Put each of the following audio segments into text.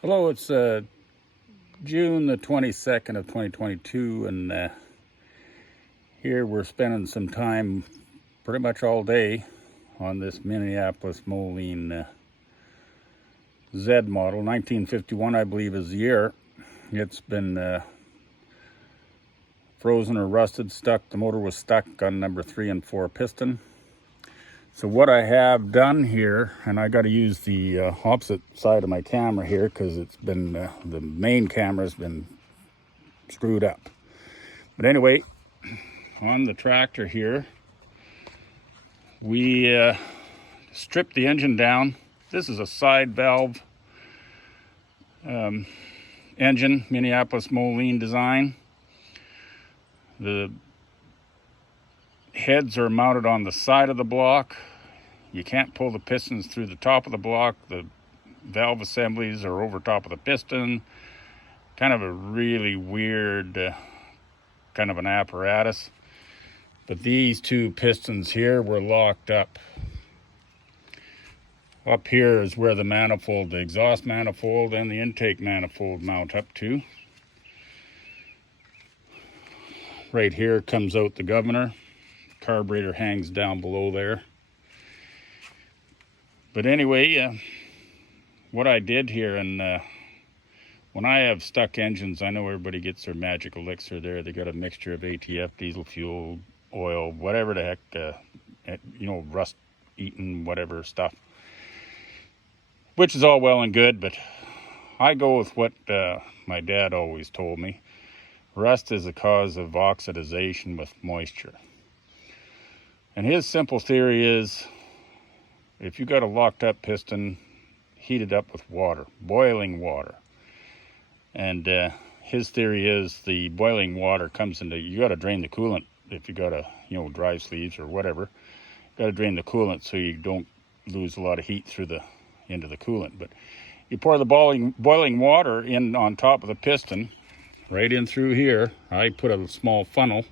Hello, it's June the 22nd of 2022, and here we're spending some time pretty much all day on this Minneapolis Moline Z model. 1951, I believe, is the year. It's been frozen or rusted, stuck. The motor was stuck on number 3 and 4 piston. So what I have done here, and I got to use the opposite side of my camera here because it's been, the main camera's been screwed up. But anyway, on the tractor here, we stripped the engine down. This is a side valve engine, Minneapolis Moline design. The heads are mounted on the side of the block. You can't pull the pistons through the top of the block. The valve assemblies are over top of the piston. Kind of a really weird kind of an apparatus. But these two pistons here were locked up. Up here is where the manifold, the exhaust manifold and the intake manifold mount up to. Right here comes out the governor. Carburetor hangs down below there. But anyway, what I did here, and when I have stuck engines, I know everybody gets their magic elixir there. They got a mixture of ATF, diesel fuel, oil, whatever the heck, rust-eaten, whatever stuff. Which is all well and good, but I go with what my dad always told me. Rust is a cause of oxidization with moisture. And his simple theory is, if you got a locked up piston, heat it up with water, boiling water. And his theory is the boiling water comes into, you got to drain the coolant. If you got a, dry sleeves or whatever, got to drain the coolant so you don't lose a lot of heat into the coolant. But you pour the boiling water in on top of the piston, right in through here. I put a small funnel,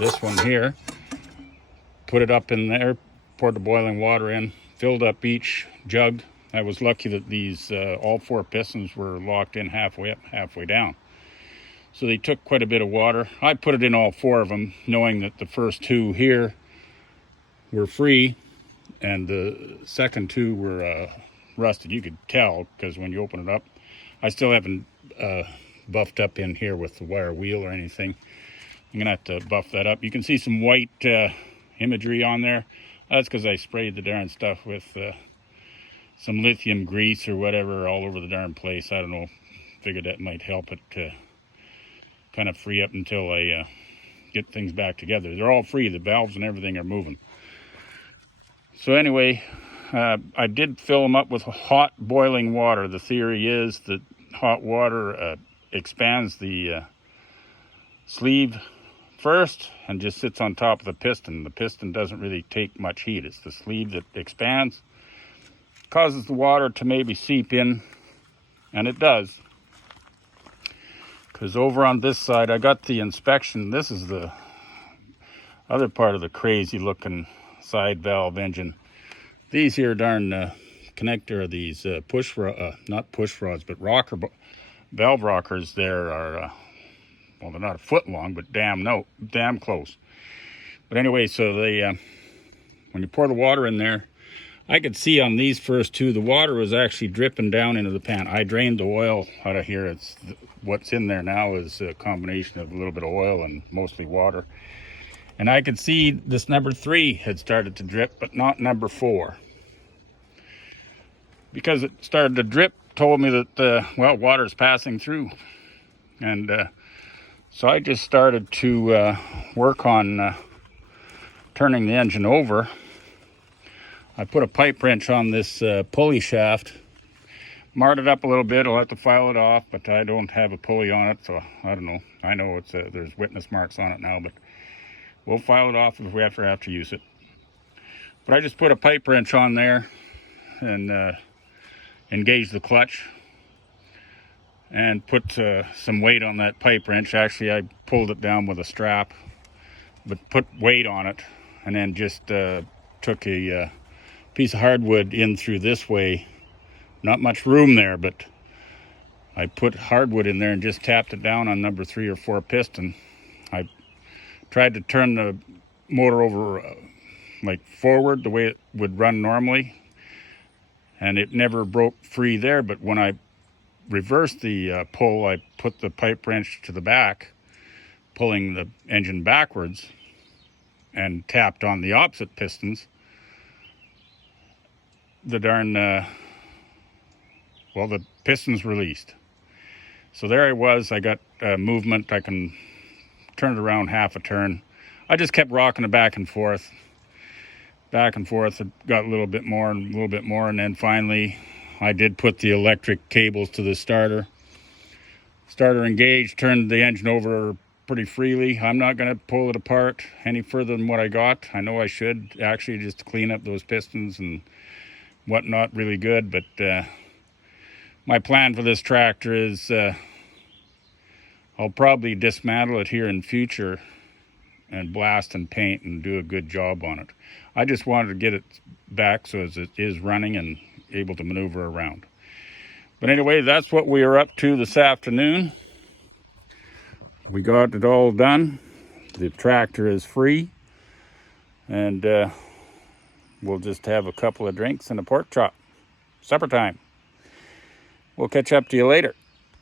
this one here, put it up in there, poured the boiling water in, filled up each jug. I was lucky that these all 4 pistons were locked in halfway up, halfway down. So they took quite a bit of water. I put it in all 4 of them, knowing that the first 2 here were free and the second 2 were rusted. You could tell because when you open it up, I still haven't buffed up in here with the wire wheel or anything. I'm gonna have to buff that up. You can see some white imagery on there. That's because I sprayed the darn stuff with some lithium grease or whatever all over the darn place. I don't know. Figured that might help it to kind of free up until I get things back together. They're all free. The valves and everything are moving. So anyway, I did fill them up with hot boiling water. The theory is that hot water expands the sleeve first and just sits on top of the piston. The piston doesn't really take much heat. It's the sleeve that expands, causes the water to maybe seep in, and it does. Because over on this side, I got the inspection. This is the other part of the crazy looking side valve engine. These here darn connector, these not push rods, but valve rockers there are, well, they're not a foot long, but damn close. But anyway, so they, when you pour the water in there, I could see on these first 2, the water was actually dripping down into the pan. I drained the oil out of here. What's in there now is a combination of a little bit of oil and mostly water. And I could see this number 3 had started to drip, but not number 4. Because it started to drip, told me that, water's passing through. And so I just started to work on turning the engine over. I put a pipe wrench on this pulley shaft, marred it up a little bit. I'll have to file it off, but I don't have a pulley on it, so I don't know. I know it's there's witness marks on it now, but we'll file it off if we have to use it. But I just put a pipe wrench on there and engaged the clutch and put some weight on that pipe wrench. Actually, I pulled it down with a strap, but put weight on it, and then just took a piece of hardwood in through this way. Not much room there, but I put hardwood in there and just tapped it down on number 3 or 4 piston. I tried to turn the motor over like forward the way it would run normally, and it never broke free there. But when I reversed the pull, I put the pipe wrench to the back, pulling the engine backwards, and tapped on the opposite pistons. The darn the pistons released. So there I was. I got movement. I can turn it around half a turn. I just kept rocking it back and forth. It got a little bit more and a little bit more, and then finally I did put the electric cables to the starter. Starter engaged, turned the engine over pretty freely. I'm not going to pull it apart any further than what I got. I know I should actually, just to clean up those pistons and whatnot really good, but my plan for this tractor is I'll probably dismantle it here in future and blast and paint and do a good job on it. I just wanted to get it back so as it is running and able to maneuver around. But anyway, that's what we are up to this afternoon. We got it all done. The tractor is free, and we'll just have a couple of drinks and a pork chop. Supper time. We'll catch up to you later.